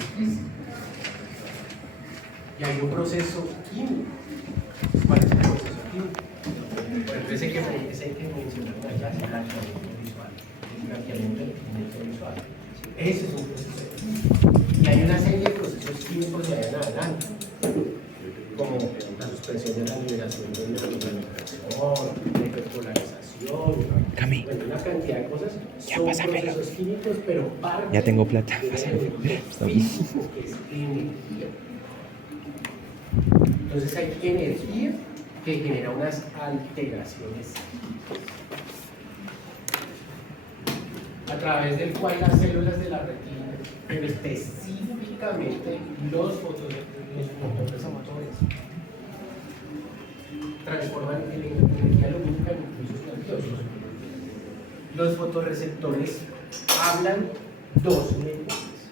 es físico. Y hay un proceso químico. ¿Cuál es el proceso químico? Por ejemplo, ese que mencionaron allá es el blanqueamiento visual. El blanqueamiento del pigmento visual. Ese es un proceso químico. Y hay una serie de procesos químicos de ahí en adelante, como la suspensión de la liberación de neurotransmisor, la hiperpolarización, bueno, una cantidad de cosas. Son procesos químicos, pero parte ya tengo plata. de físico, que es energía. Entonces hay energía que genera unas alteraciones a través del cual las células de la retina, pero específicamente los fotorreceptores, transforman en energía lumínica en impulsos nerviosos. Los fotorreceptores hablan dos lenguajes.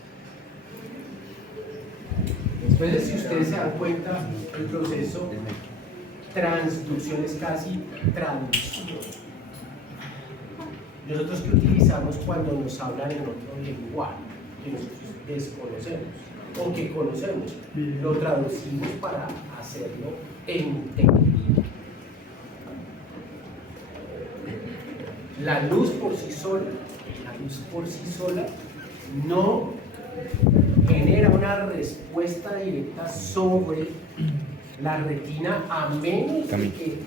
Entonces, si ustedes se dan cuenta, el proceso transducción es casi traducción. Nosotros que utilizamos cuando nos hablan en otro lenguaje que nosotros desconocemos o que conocemos, lo traducimos para hacerlo entendido. La luz por sí sola no genera una respuesta directa sobre la retina a menos de que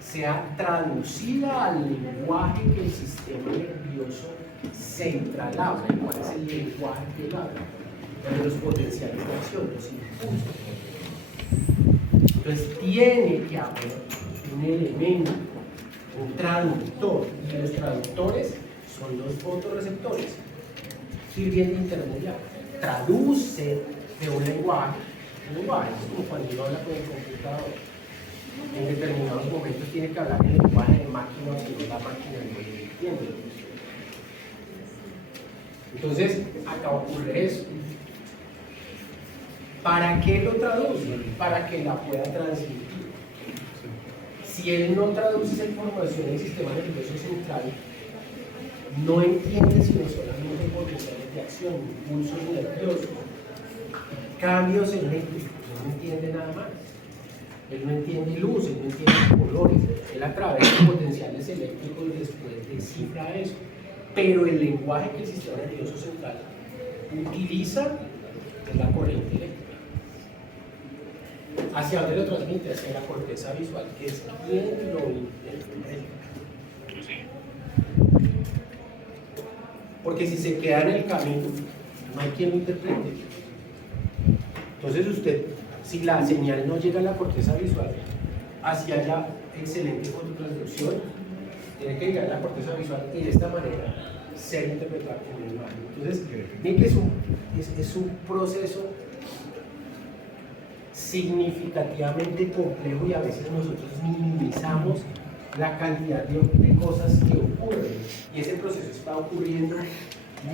sea traducida al lenguaje que el sistema nervioso central habla. ¿Cuál es el lenguaje que él habla? El de los potenciales de acción, los impulsos. Entonces tiene que haber un elemento, un traductor, y los traductores son los fotorreceptores, sirviendo de intermediario. Traduce de un lenguaje, es como cuando uno habla con el computador. En determinados momentos tiene que hablar en el lenguaje de máquina, si no la máquina no lo entiende. Entonces, acá ocurre eso. ¿Para qué lo traduce? Para que la pueda transmitir. Si él no traduce esa información en el sistema nervioso central, no entiende sino solamente potenciales de acción, impulsos nerviosos, cambios eléctricos, no entiende nada más. Él no entiende luz, él no entiende colores, él a través de potenciales eléctricos después descifra eso. Pero el lenguaje que el sistema nervioso central utiliza es la corriente eléctrica. ¿Hacia dónde lo transmite? Hacia la corteza visual, que es quien lo interpreta. Porque si se queda en el camino, no hay quien lo interprete. Entonces usted, si la señal no llega a la corteza visual, hacia allá, excelente fototransducción, tiene que llegar a la corteza visual y de esta manera ser interpretada como una imagen. Entonces, miren que es un proceso significativamente complejo y a veces nosotros minimizamos la cantidad de cosas que ocurren, y ese proceso está ocurriendo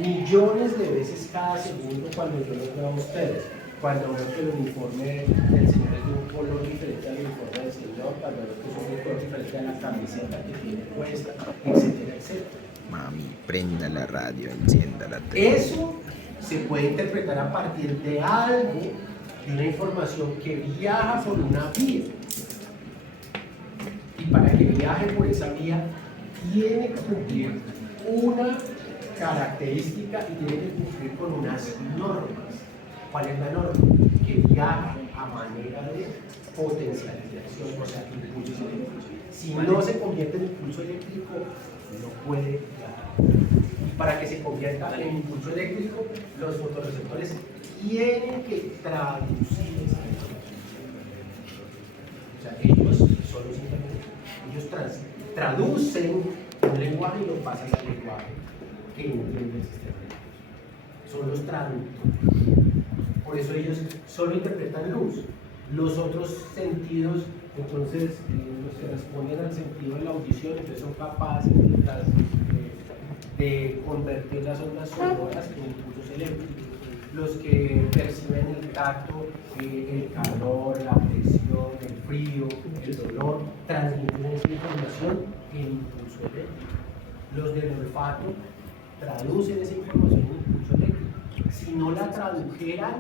millones de veces cada segundo cuando yo los veo a ustedes, cuando veo que el uniforme del señor es de un color diferente al uniforme del señor, cuando veo que es un color diferente a la camiseta que tiene puesta, etcétera, etcétera. Mami, prenda la radio, encienda la tele. Eso se puede interpretar a partir de algo, de una información que viaja por una vía. Y para que viaje por esa vía, tiene que cumplir una característica y tiene que cumplir con unas normas. ¿Cuál es la norma? Que viaja a manera de potenciales de acción, o sea, impulsos eléctricos. Si no se convierte en impulso eléctrico, no puede viajar. Y para que se convierta en impulso eléctrico, los fotorreceptores tienen que traducir esa información. O sea, ellos son los intermediarios. Ellos traducen un lenguaje y lo pasan al lenguaje que entiende el sistema nervioso. Son los traductores. Por eso ellos solo interpretan luz. Los otros sentidos, entonces, los que responden al sentido de la audición, entonces son capaces de convertir las ondas sonoras en impulsos eléctricos. Los que perciben el tacto, el calor, la presión, el frío, el dolor, transmiten esa información en impulso eléctrico. Los del olfato traducen esa información en impulso eléctrico. Si no la tradujeran,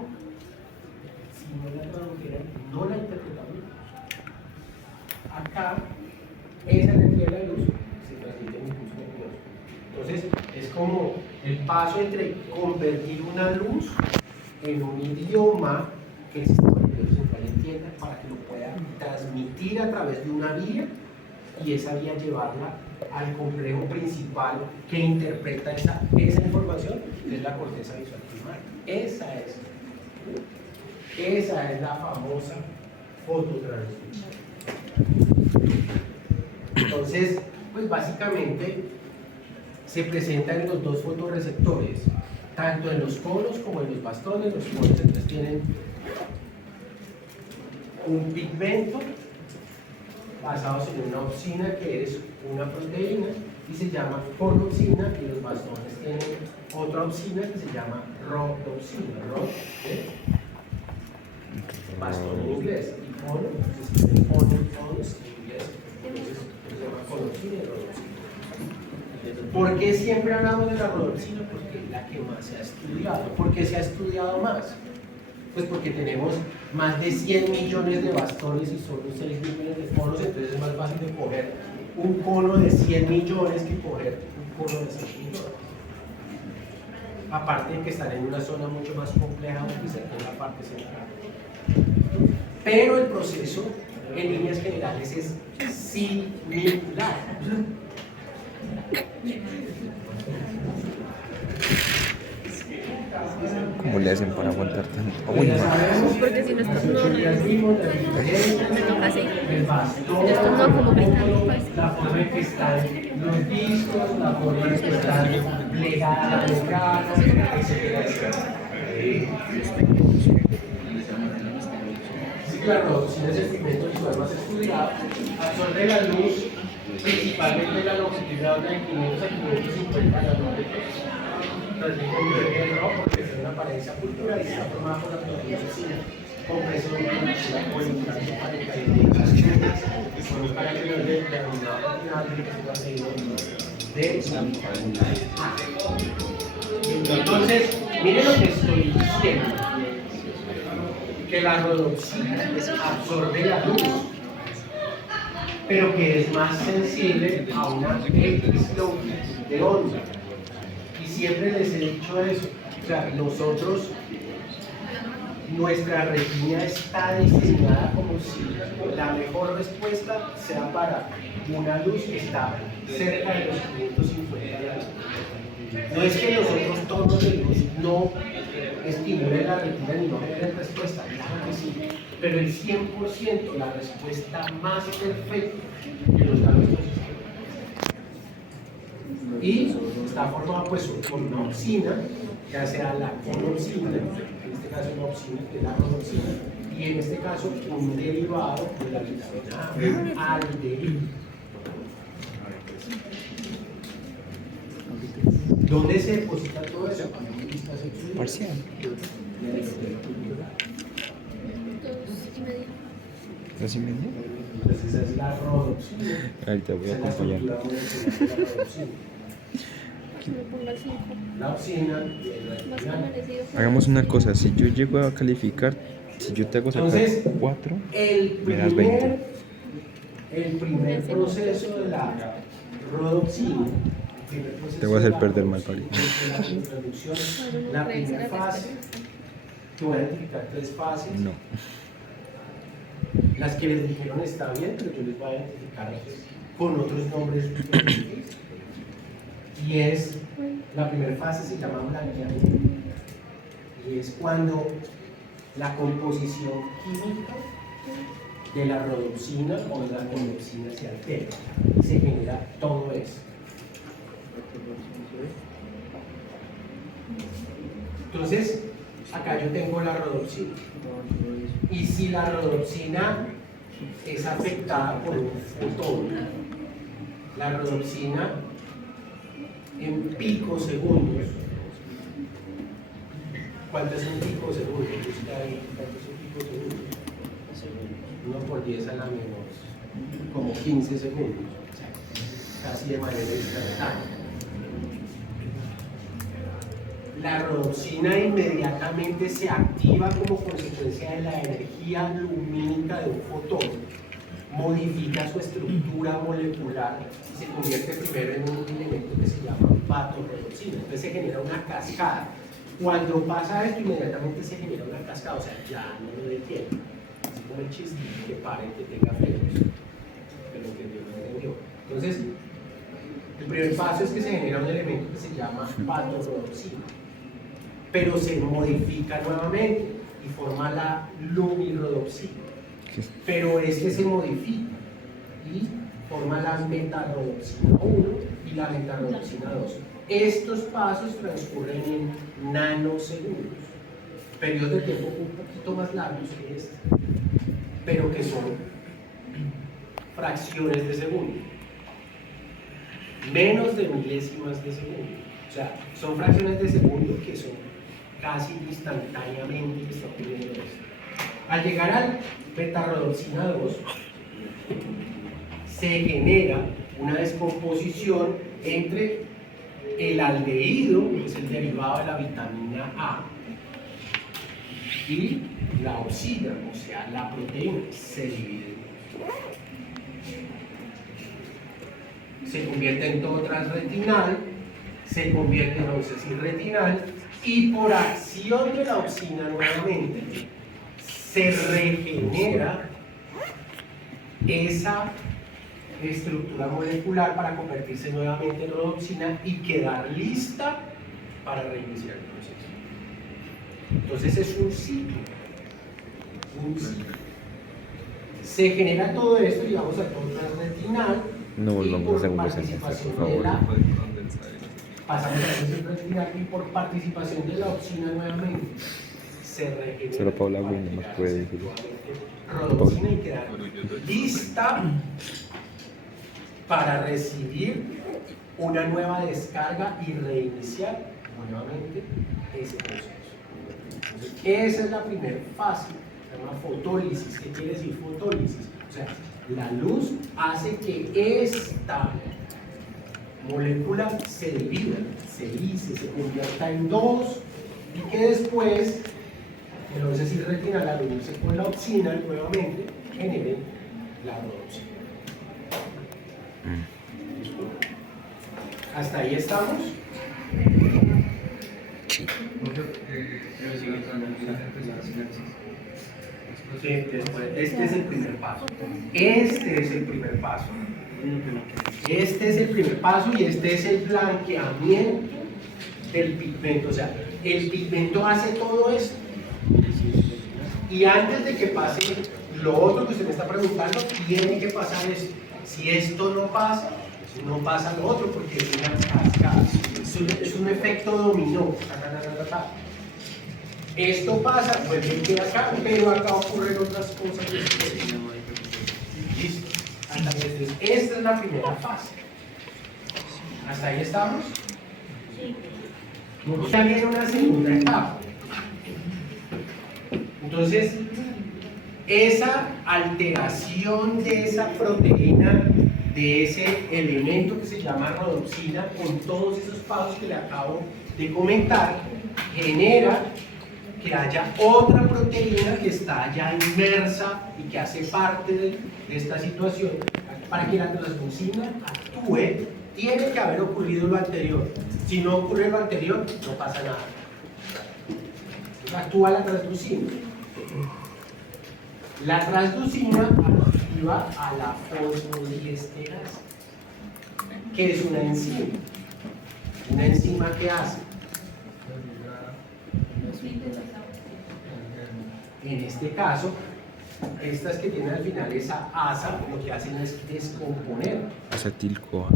no la interpretarían. Acá, esa energía de la luz se transmite en impulso nervioso. Entonces, es como el paso entre convertir una luz en un idioma que el sistema nervioso central entienda para que lo pueda transmitir a través de una vía y esa vía llevarla al complejo principal que interpreta esa información, que es la corteza visual primaria. Esa es la famosa fototransmisión. Entonces, pues básicamente se presenta en los dos fotorreceptores, tanto en los conos como en los bastones. Los conos entonces tienen un pigmento basados en una opsina que es una proteína y se llama conopsina, y los bastones tienen otra opsina que se llama rodopsina. Rod es bastón en inglés y cono se escribe conos en inglés, entonces se llama conopsina y rodopsina. ¿Por qué siempre hablamos de la rodopsina? Porque es la que más se ha estudiado. ¿Por qué se ha estudiado más? Pues porque tenemos más de 100 millones de bastones y solo 6 millones de conos, entonces es más fácil de coger un cono de 100 millones que coger un cono de 6 millones. Aparte de que están en una zona mucho más compleja que cerca en la parte central. Pero el proceso, en líneas generales, es similar. ¿Cómo le hacen para aguantar tanto? Uy, no. Porque si no estás no me toca así. Yo esto no como pintando, pues. La forma en que están los discos, la forma en que están plegadas las caras, etcétera. Sí, claro, si es el pigmento visual más estudiado, absorbe la luz principalmente la longitud de onda de 500 a 550 nanómetros. Transmite un nivel rojo porque es una apariencia cultura y está formada por la proteína vecina. Compresión de la politransferencia para el caído de las nubes, con un carácter determinado de la entonces, miren lo que estoy diciendo, que la rodopsina absorbe la luz, pero que es más sensible a una X longitud de onda. Y siempre les he dicho eso, o sea, nosotros, nuestra retina está diseñada como si la mejor respuesta sea para una luz que está cerca de los 550 grados. No es que los otros tonos de luz no estimulen la retina ni no generen respuesta, claro que sí, pero el 100%, la respuesta más perfecta que nos da nuestro sistema. Y está formada pues por una opsina, ya sea la conopsina, en este caso una opsina que es la rodopsina, y en este caso un derivado de la vitamina A, aldehído. ¿Dónde se deposita todo eso? Parcial. 2,5. 2,5. Pues esa es la rodopsina. Ahorita voy a acompañar. Que me ponga el 5. La opsina, Más que merecido. Hagamos una cosa, si yo llego a calificar, si yo te hago sacar entonces, 4, el me das 20. primer proceso de la rodopsina. Te voy a hacer perder mal, Pablo. La primera fase, te voy a identificar 3 fases. No. Las que les dijeron está bien, pero yo les voy a identificar con otros nombres diferentes. Y es, la primera fase se llama blanqueamiento. Y es cuando la composición química de la rodopsina o de la conopsina se altera. Y se genera todo eso. Entonces, acá yo tengo la rodopsina. Y si la rodopsina es afectada por un fotón, la rodopsina en picosegundos. ¿Cuánto es un picosegundo? Busca ahí, ¿cuánto es un picosegundo? 1 por 10 a la menos, como 15 segundos, casi de manera instantánea. la rodopsina inmediatamente se activa como consecuencia de la energía lumínica de un fotón, modifica su estructura molecular y se convierte primero en un elemento que se llama vatorrodopsina. Entonces se genera una cascada. Cuando pasa esto, inmediatamente se genera una cascada, o sea, ya no lo detiene. Así como el chiste, que pare, que tenga frenos. Pero entendió, no entendió. Entonces, el primer paso es que se genera un elemento que se llama vatorrodopsina, pero se modifica nuevamente y forma la lumirrodopsina. Pero este se modifica y forma la metarrodopsina 1 y la metarrodopsina 2. Estos pasos transcurren en nanosegundos, periodos de tiempo un poquito más largos que este, pero que son fracciones de segundo, menos de milésimas de segundo. O sea, son fracciones de segundo que son casi instantáneamente que está ocurriendo esto. Al llegar al metarrodopsina 2, se genera una descomposición entre el aldehído, que es el derivado de la vitamina A, y la opsina, o sea, la proteína, se divide. Se convierte en totrasretinal, se convierte en oxacilretinal y por acción de la opsina nuevamente se regenera esa estructura molecular para convertirse nuevamente en rodopsina y quedar lista para reiniciar el proceso. Entonces es un ciclo. Se genera todo esto, llegamos al totrasretinal. No volvamos a por segundos en esta, participación por de favor. pasamos a la retinal y por participación de la opsina nuevamente se regenera. Solo Paula Wynn no más puede decir. Rodopsina y quedar lista para recibir una nueva descarga y reiniciar nuevamente ese proceso. Entonces, esa es la primera fase, se llama fotólisis. ¿Qué quiere decir fotólisis? O sea, la luz hace que esta molécula se divida, se lise, se convierta en dos y que después el oxacilretinal al unirse con la opsina nuevamente genere la rodopsina. ¿Hasta ahí estamos? Sí, después, este es el primer paso. Este es el primer paso. Este es el primer paso y este es el blanqueamiento del pigmento. O sea, el pigmento hace todo esto. Y antes de que pase lo otro que usted me está preguntando, tiene que pasar esto. Si esto no pasa, no pasa lo otro porque es una cascada. Es un efecto dominó. Esto pasa, vuelve y queda acá, pero acá ocurren otras cosas. Listo. Entonces, esta es la primera fase. ¿Hasta ahí estamos? Ya viene una segunda etapa. Entonces, esa alteración de esa proteína, de ese elemento que se llama rodopsina, con todos esos pasos que le acabo de comentar, genera que haya otra proteína que está ya inmersa y que hace parte de esta situación. Para que la transducina actúe, tiene que haber ocurrido lo anterior. Si no ocurre lo anterior, no pasa nada. Actúa la transducina. La transducina activa a la fosfodiesterasa, que es una enzima. Una enzima que hace. En este caso, estas que tienen al final esa asa, lo que hacen es descomponer. Acetilcoa.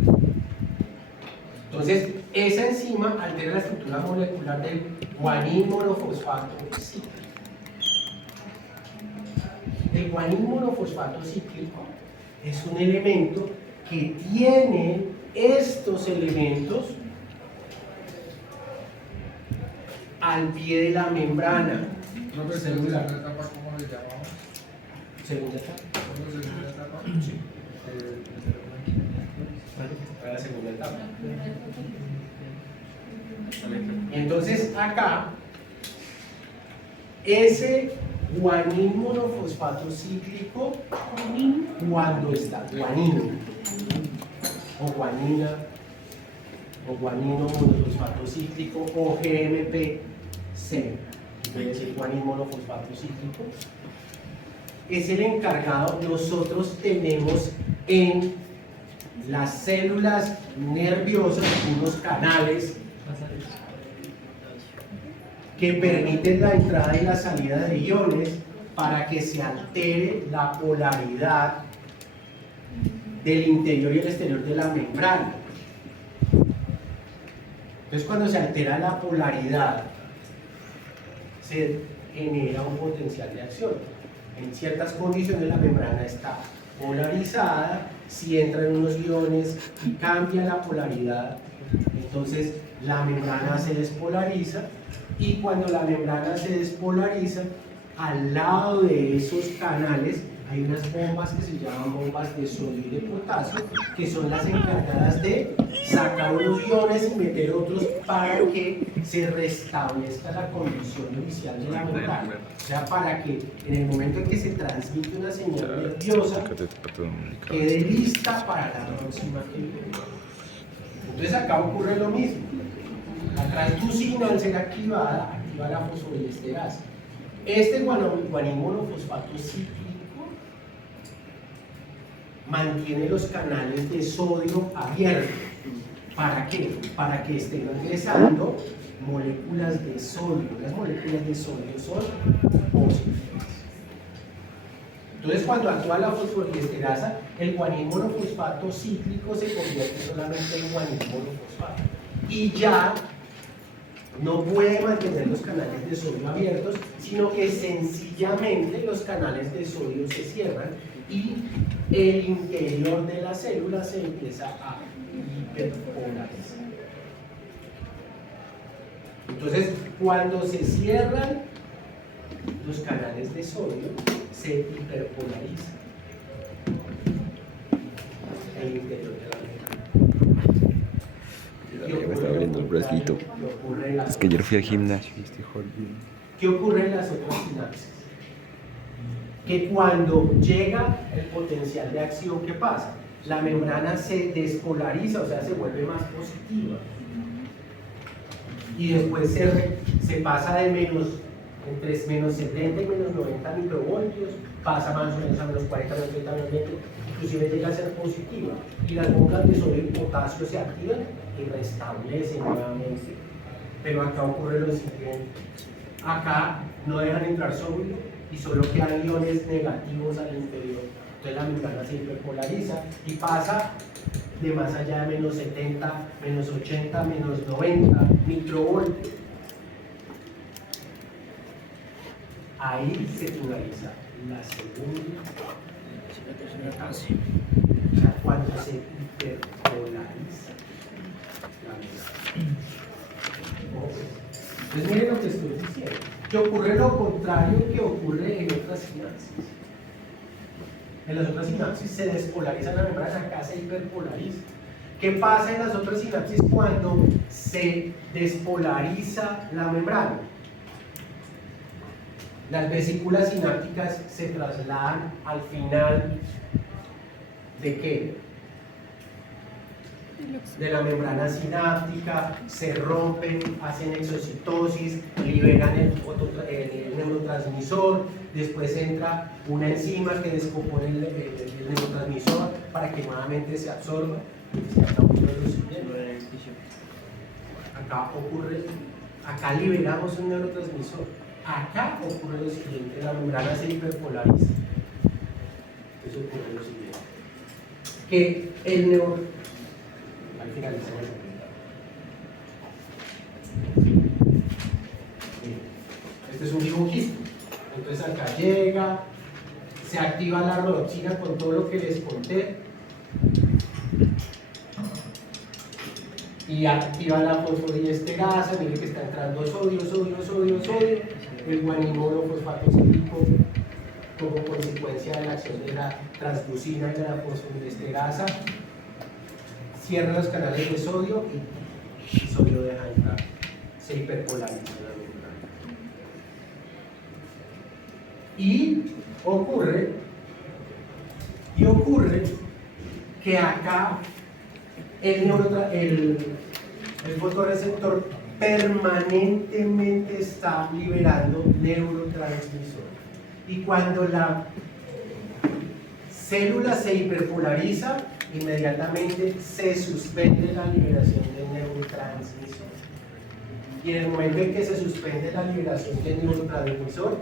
Entonces, esa enzima altera la estructura molecular del guanín monofosfato cíclico. El guanín monofosfato cíclico es un elemento que tiene estos elementos al pie de la membrana celular. ¿Cómo le llamamos? Segunda etapa. ¿Cómo es la segunda etapa? Sí. La segunda etapa. Entonces acá, ese guanil monofosfato cíclico, cuando está guanino, o guanina, o guanino monofosfato cíclico, o GMP-C, entonces el guanil monofosfato cíclico, es el encargado. Nosotros tenemos en las células nerviosas unos canales que permiten la entrada y la salida de iones para que se altere la polaridad del interior y el exterior de la membrana. Entonces, cuando se altera la polaridad, se genera un potencial de acción. En ciertas condiciones la membrana está polarizada. Si entran unos iones y cambia la polaridad, entonces la membrana se despolariza, y cuando la membrana se despolariza, al lado de esos canales hay unas bombas que se llaman bombas de sodio y de potasio, que son las encargadas de sacar unos iones y meter otros para que se restablezca la condición inicial de la membrana. O sea, para que en el momento en que se transmite una señal nerviosa, quede lista para la próxima que viene. Entonces acá ocurre lo mismo. La transducina, al ser activada, activa la fosfodiesterasa. Este guanil monofosfato cíclico mantiene los canales de sodio abiertos. ¿Para qué? Para que estén ingresando moléculas de sodio. Las moléculas de sodio son positivas. Entonces, cuando actúa la fosfodiesterasa, el guanil monofosfato cíclico se convierte solamente en guanil monofosfato. Y ya no puede mantener los canales de sodio abiertos, sino que sencillamente los canales de sodio se cierran y el interior de la célula se empieza a hiperpolarizar. Entonces, cuando se cierran los canales de sodio, se hiperpolariza el interior de la membrana. Ya me está abriendo el bracito. Es que ayer fui al gimnasio y estoy jodido. ¿Qué ocurre en las otras sinapsis? Que cuando llega el potencial de acción, ¿qué pasa? La membrana se despolariza, o sea, se vuelve más positiva. Y después se pasa de entre menos 70 y menos 90 microvoltios, pasa más o menos a menos 40, menos 30, menos 20, inclusive llega a ser positiva. Y las bombas de sodio y potasio se activan y restablecen nuevamente. Pero acá ocurre lo siguiente: acá no dejan entrar sodio y solo quedan iones negativos al interior. Entonces la membrana se hiperpolariza y pasa de más allá de menos 70, menos 80, menos 90 microvoltios. Ahí se finaliza la segunda fase. O sea, cuando se hiperpolariza la membrana. Entonces miren lo que estoy diciendo. Que ocurre lo contrario que ocurre en otras sinapsis. En las otras sinapsis se despolariza la membrana, acá se hiperpolariza. ¿Qué pasa en las otras sinapsis cuando se despolariza la membrana? Las vesículas sinápticas se trasladan al final ¿de qué? De la membrana sináptica, se rompen, hacen exocitosis, liberan el neurotransmisor, después entra una enzima que descompone el neurotransmisor para que nuevamente se absorba. Acá liberamos un neurotransmisor. Acá ocurre lo siguiente: la membrana se hiperpolariza. Eso ocurre lo siguiente: que el neuro... Al finalizar este es un dibujito. Entonces acá llega, se activa la rodopsina con todo lo que les conté y activa la fosfodiesterasa. Miren que está entrando sodio, el guanil monofosfato cíclico como consecuencia de la acción de la transducina y de la fosfodiesterasa cierra los canales de sodio y el sodio deja entrar. se hiperpolariza la membrana. Y ocurre que acá el fotorreceptor permanentemente está liberando neurotransmisor. Y cuando la célula se hiperpolariza, inmediatamente se suspende la liberación de neurotransmisor. Y en el momento en que se suspende la liberación de neurotransmisor,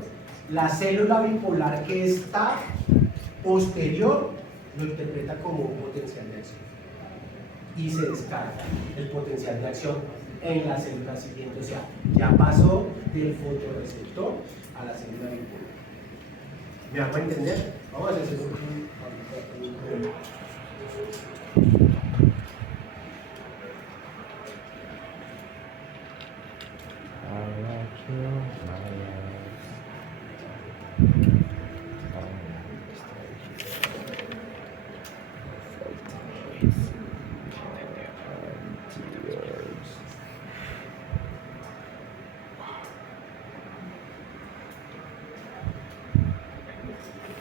la célula bipolar que está posterior lo interpreta como un potencial de acción y se descarga el potencial de acción en la célula siguiente. O sea, ya pasó del fotorreceptor a la célula bipolar. ¿Me hago entender? Vamos a hacer eso.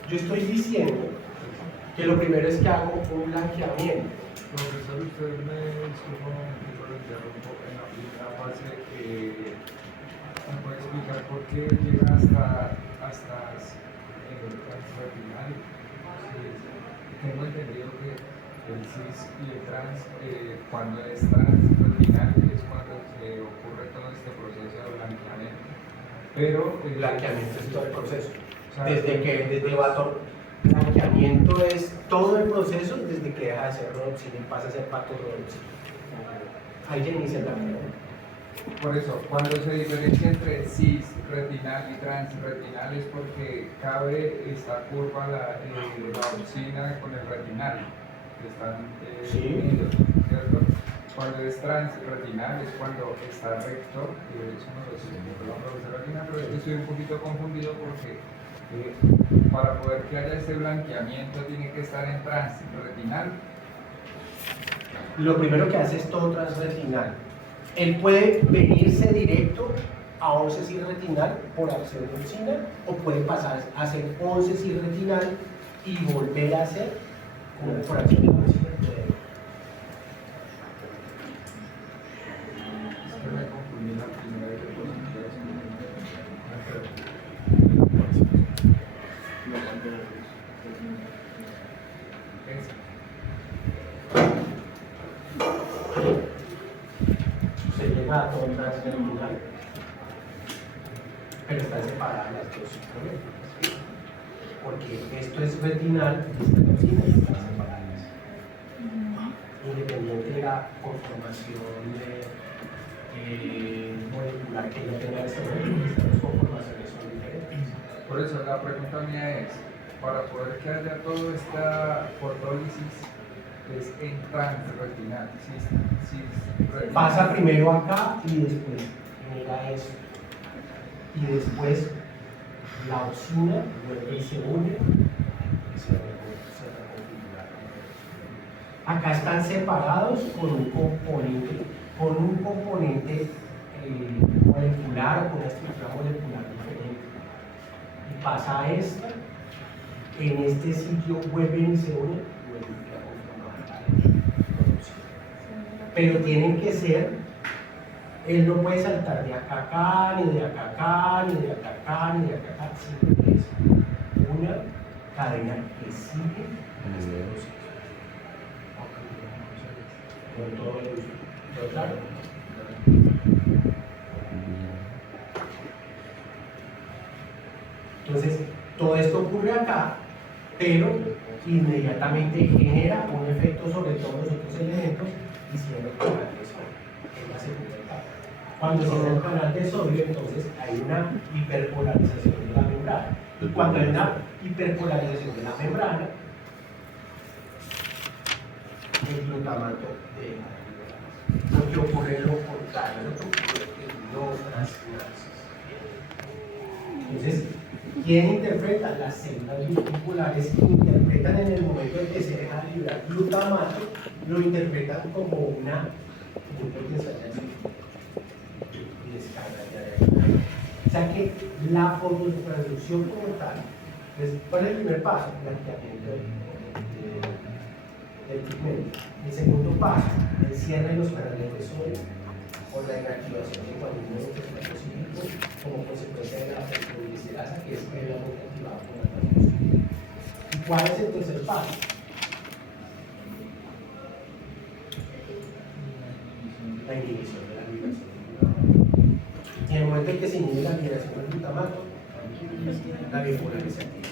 Yo estoy diciendo que lo primero es que hago un blanqueamiento. Profesor, usted me disculpa un momentito, lo interrumpo en la primera fase. ¿Me puede explicar por qué llega hasta el transretinal? Tengo entendido que el cis y el trans, cuando es transretinal, es cuando se ocurre todo este proceso de blanqueamiento. Pero El blanqueamiento es todo el proceso. O sea, Desde blanqueamiento es todo el proceso desde que deja de ser rodopsina y pasa a ser patorrodopsina. Ahí ya inicia el blanqueamiento. por eso, cuando se diferencia entre cis retinal y transretinal es porque cabe esta curva, la opsina con el retinal, que están Sí. unidos, ¿cierto? Cuando es transretinal es cuando está recto, eso no lo sé, la profesora Lina, pero es que estoy un poquito confundido porque para poder que haya este blanqueamiento tiene que estar en transretinal. Lo primero que hace es todo transretinal. Él puede venirse directo a 11 cis-retinal por acción de opsina o puede pasar a ser 11 cis-retinal y volver a ser por acción de opsina. Es que me confundí la primera vez. Se llega a todo transretinal, pero están separadas las dos moléculas, porque esto es retinal y esta es opsina y están separadas, independiente de la conformación molecular que ya tenga esta molécula. Estas dos conformaciones son diferentes. Por eso la pregunta mía es, para poder que haya toda esta fotólisis es en transretinal, cisretinal. Pasa primero acá y después mira eso. Y después la opsina vuelve y se une y se reconfigura. Acá están separados con un componente molecular o con una estructura molecular diferente. Y pasa a esta, en este sitio vuelven y se unen y vuelven a conformar. Pero tienen que ser, él no puede saltar de acá a acá, ni de acá a acá, ni de acá a acá, ni de acá a acá, siempre es una cadena que sigue este proceso. Con todo el uso. ¿Todo claro? Entonces, todo esto ocurre acá, pero inmediatamente genera un efecto sobre todos los otros elementos y cierra el canal de sodio, que es la segunda etapa. Cuando cierra el canal de sodio, entonces hay una hiperpolarización de la membrana. Y cuando hay una hiperpolarización de la membrana, el glutamato deja de liberarse. Porque ocurre lo contrario, lo que ocurre en otras sinapsis. Entonces, ¿quién interpreta? Las células bispolares interpretan en el momento en que se deja de liberar glutamato, lo interpretan como un potencial de acción. Y O sea que la fototransducción como tal, ¿cuál es el primer paso? Blanqueamiento del pigmento. El segundo paso, el cierre de los canales de sodio o la inactivación de cualquier fosfocílico como consecuencia de la fosforilisirasa, que es previamente activada por la transducción. ¿Y cuál es el tercer paso? La inhibición de la migración. En el momento en que se inhibe la migración del glutamato, la bipolar se activa.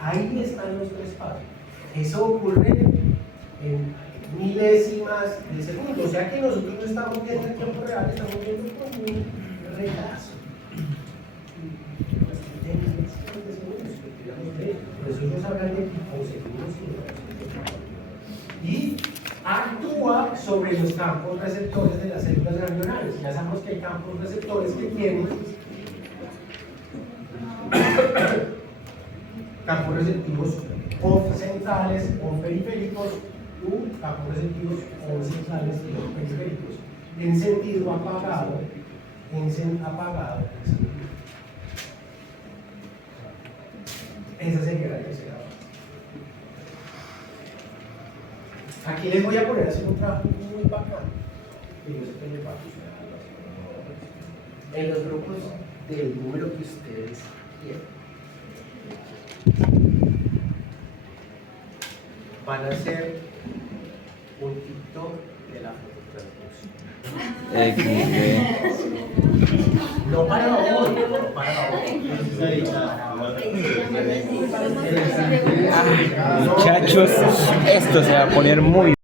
Ahí están los tres pasos. Eso ocurre en milésimas de segundo. O sea que nosotros no estamos viendo en tiempo real, estamos viendo con un retraso. De milésimas de segundos, por eso ellos hablan de picosegundos y actúa sobre los campos receptores de las células ganglionales. Ya sabemos que hay campos receptores que tienen campos receptivos o centrales o periféricos u campos receptivos o centrales o periféricos en sentido apagado, apagado. Esa sería la tercera fase. Aquí les voy a poner así un trabajo muy bacano que yo sé que les va a funcionar en los grupos del número que ustedes quieren. Van a hacer un TikTok de la fototransducción. No para hoy, no para hoy. Muchachos, esto se va a poner muy